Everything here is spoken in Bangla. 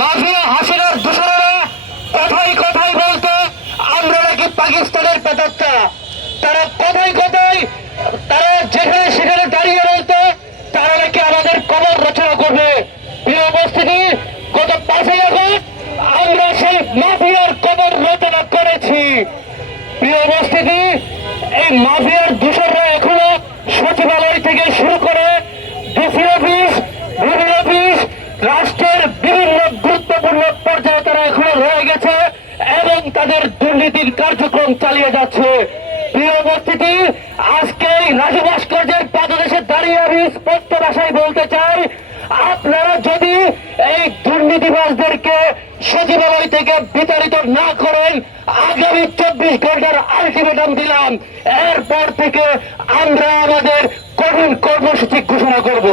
মাঝে হাসিনার দূষণেরা কথাই কথাই বলতো, আমরা নাকি পাকিস্তানের পেতাত্তা তারা কথাই কথাই, তারা যেখানে সেখানে দাঁড়িয়ে বলতো তারা নাকি আমাদের কবর রচনা করবে। প্রিয় উপস্থিতি, গত পাঁচই আগস্ট আমরা সেই মাফিয়ার কবর রচনা করেছি। প্রিয় উপস্থিতি, এই মাফিয়ার দূষণরা এখনও সচিবালয় থেকে শুরু করে, ডিসি অফিস বিভিন্ন অফিস রাষ্ট্র গুরুত্বপূর্ণ পর্যায়ে তারা এখনও রয়ে গেছে এবং তাদের দুর্নীতির কার্যক্রম চালিয়ে যাচ্ছে। আজকে রাজু ভাস্কর্যের পাদদেশে দাঁড়িয়ে আমি স্পষ্ট ভাষায় বলতে চাই, আপনারা যদি এই দুর্নীতিবাজদেরকে সচিবালয় থেকে বিতাড়িত না করেন, আগামী চব্বিশ ঘণ্টার আলটিমেটাম দিলাম। এরপর থেকে আমরা আমাদের কঠিন কর্মসূচি ঘোষণা করব।